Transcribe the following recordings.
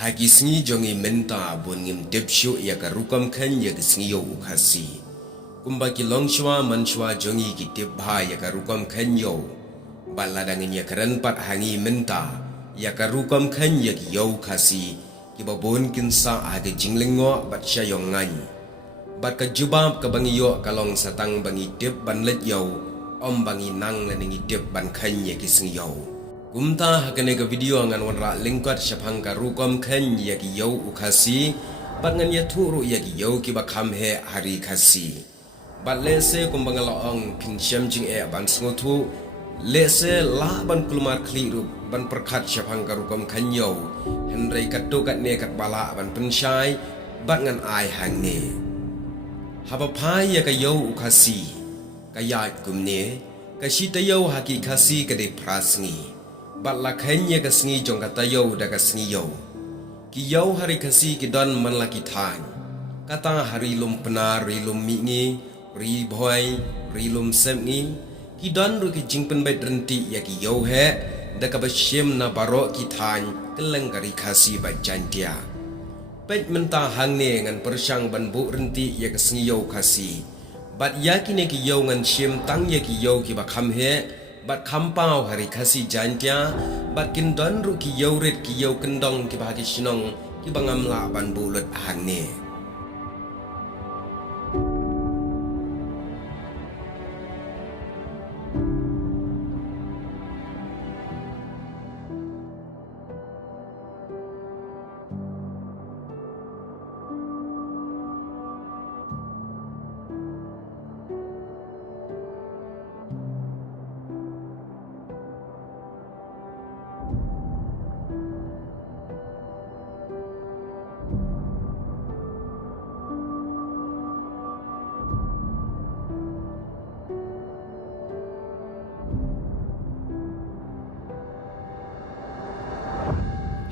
Hagi sngi jongi menta bun ngim depshu ya ka rukam khan ya ka sngi yo ukhasi. Kumba ki longshwa manshwa jongi ki tibha ya ka rukam khan yo. Baladangin ya karan pat hangi menta ya ka rukam khan ya ki yo khasi. Ki babon kinsa aga jinglingo bat sya yong ngan. Bat ka jubab ka bangi yo kalong satang bangi tip ban let yo. Om bangi nang la ningi tip ban khan ya ki sngi yo. Kumta hakane ka video ngan wanra lingkat syapang ka rukom khan ya ki yo ukhasi bat ngan ya thuru ya ki yo ki bakham he hari khasi bat lese kumbang laong pin syam jing e ban sngotu lese la ban kulmar khli ru ban perkhat syapang ka rukom khan yo henrei katu kat ne kat bala ban pensyai bat ngan ai hang ne haba phai ya ka yo ukhasi ka ya kumne ka shita yo haki khasi ka de prasngi bat la khanya ka sngi jong kata yo da ka sngi yo ki yo hari kasi ki don man la ki than kata hari lum pna ri lum mi ngi ri boy ri lum sem ngi ki don ru ki jingpen bet renti ya ki yo he da ka basyem na baro ki than keleng kari kasi ba jantia pet menta hang ne ngan persyang ban bu renti ya ka sngi yo kasi bat yakine ki yo ngan syem tang ya ki yo ki ba kham he bat kampau hari kasi jantia bat kin don ru ki yo ret ki yo kendong ki bahagi sinong ki bangam la ban bulut hang ne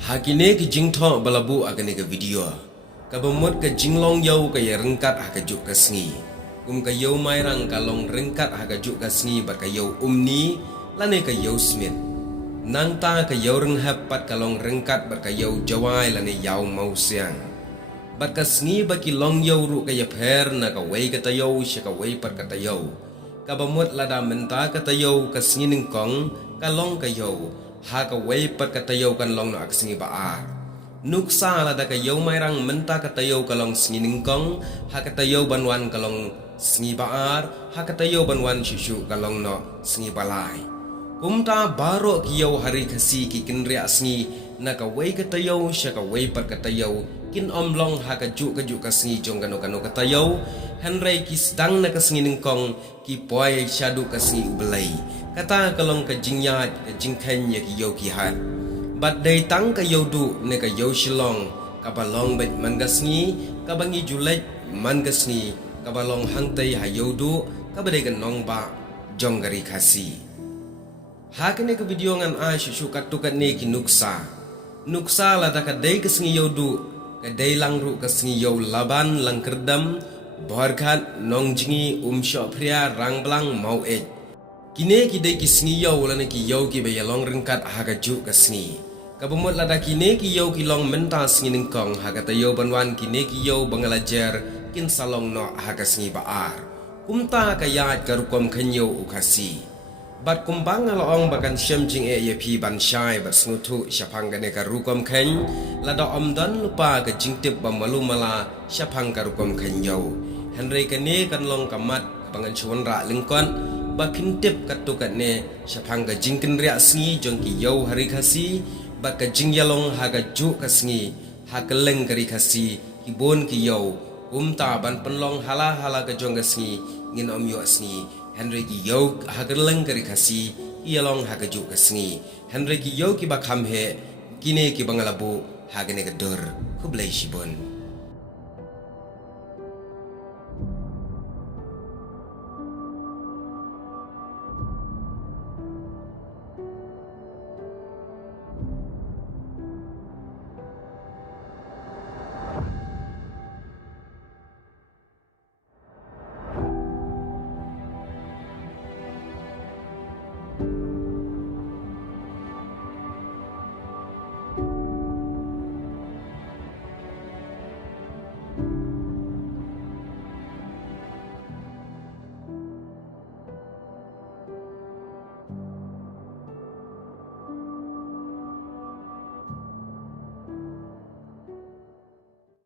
Hakine ki jingtho balabu agane ka video ka bamot ka jinglong yo ka ya rengkat ha ka juk ka sngi ka yo mai rang ka long rengkat ha ka juk ka sngi ba ka yo umni lane ka yo smith nang ta ka yo reng hapat ka long rengkat ba ka yo jawai lane yaw mau siang ba ka sngi ba ki long yo ru ka ya pher na ka wei ka ta yo sha ka wei par ka ta yo ka bamot lada menta ka ta yo ka sngi ning kong ka long ka yo ha ka wei pat ka tayo kan long no aksingi baar nuksa la da ka yo mai rang menta ka tayo ka long singi ningkong ha ka tayo banwan ka long singi baar ha ka tayo banwan shishu ka long no singi balai kumta baro ki yo hari khasi ki kinria singi na ka wei ka tayo sya ka wei pat ka tayo kin omlong ha ka ju ka singi jong kano ka tayo henrei ki sedang na ka singi ningkong ki poi syadu ka singi ubelai kata kalong ka jingyat ka jingkhen ya ki yo ki hat bat dei tang ka yo du ne ka yo shilong ka balong bet man ga sngi ka bangi julek man ga sngi ka balong hang tei ha yo du ka bade ka nong ba jong gari khasi ha kene ka video ngan a shu ka tu ka ne ki nuksa la da ka dei ka sngi yo du ka dei lang ru ka sngi yo laban lang kerdam borkhat nong jingi sho phria rang blang mau e kine ki dei ki sngi yo la ne ki yo ki be yalong rengkat ha ka ju ka sngi ka bumot la da kine ki yo ki long menta sngi ning kong ha ka tayo banwan kine ki yo bangalajer kin salong no ha ka sngi baar kumta ka yat ka rukom khan yo ukhasi bat kumbang laong bakan syam jing e ye phi ban shai bat snutu syapang ka ne ka rukom khan la da omdan lupa ka jingtip ba malu mala syapang ka rukom khan yo henrei ka ne kan long kamat bangan chuan ra lingkon ba pintip katu kat ne syapang ka jingkin ria sngi jong ki yo hari khasi ba ka jingyalong ha ka ju ka sngi ha ka leng kari khasi ki bon ki yo umta ban penlong hala ka jong ka sngi ngin om yo sngi henry ki yo ha ka leng kari khasi yalong ha ka ju ka sngi henry ki yo ki ba kham he kine ki bangalabu ha ka ne ka dur ku blai shibon